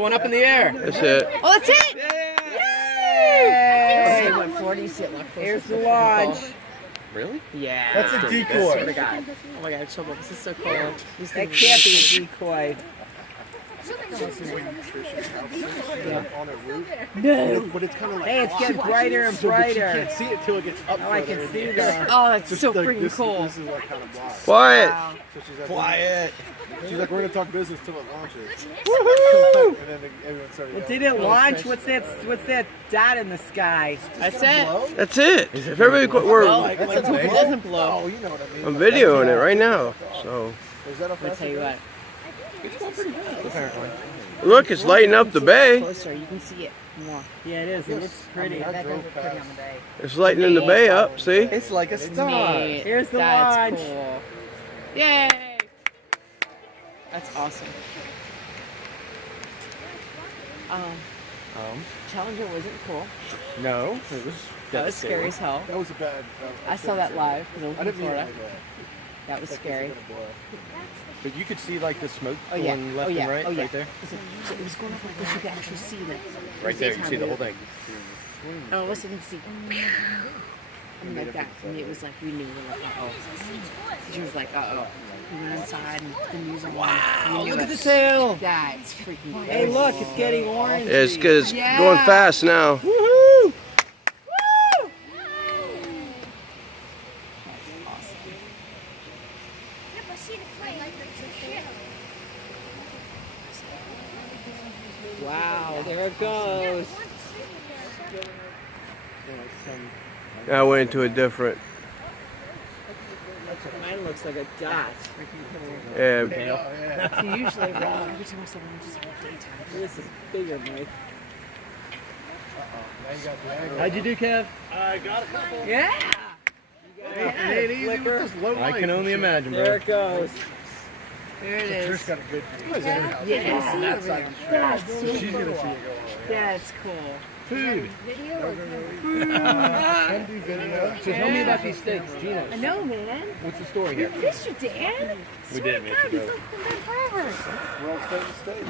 One up in the air. That's it. Oh, that's it! Yay! What 40 sit? Here's the launch. Really? Yeah. That's a decoy. Oh my god. Oh my god, Showboat, this is so cool. That can't be a decoy. No. But it's kind of like Hey, it's getting brighter and so, but you brighter. can't see it till it gets up. Oh, I further can in see the air. that. Oh, that's Just so like freaking this, cool. This is like kind of blind. Quiet. Wow. So she's like, Quiet. She's like, we're gonna talk business till it launches. Woohoo! And then everyone started. It didn't launch. What's that dot in the sky? That's it. That's it. If everybody quit, we're Like It base? doesn't blow. Oh, you know what I mean. I'm videoing it right now. So Is that a I'll tell you what. Apparently. look, it's lighting up the bay. Closer, you can see it more. Yeah, it is. It looks pretty. I That drove does look pretty on past. the bay. It's lightening the bay up. See? It's like a star. Neat. Here's the That's launch. Cool. Yay! That's awesome. Challenger wasn't cool. No, it was. That was scary as hell. That was a bad. I saw that live because I was I in didn't mean it Florida. like that. That was scary. But you could see like the smoke Oh yeah. going left Oh yeah. and right, Oh yeah. right there. So it was going up like this. You could actually see it. Right there, you see the whole thing. Oh, listen, you see. And like that. And it was like we knew. We were like, uh oh. She was like, uh oh. We went inside and put the news on. Wow! Look at the tail. That's freaking. Hey, look, it's getting orange. It's because it's Yeah. going fast now. Woohoo! Wow, there it goes. I went into a different. Mine looks like a dot. Yeah. So usually, every time I saw one, just daytime. This is bigger, Mike. How'd you do, Kev? Yeah! It ain't easy with Flipper. this low I light. can only imagine, There bro. it goes. There it Trish is. got a good view. Yeah. She's gonna see it go. That's cool. Food. Can do video. So tell me about these steaks, Gino. I know, man. What's the story here? Missed you, Dan. We did miss you, bro. Forever. World state to state.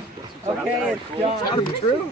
Okay, it's done. True.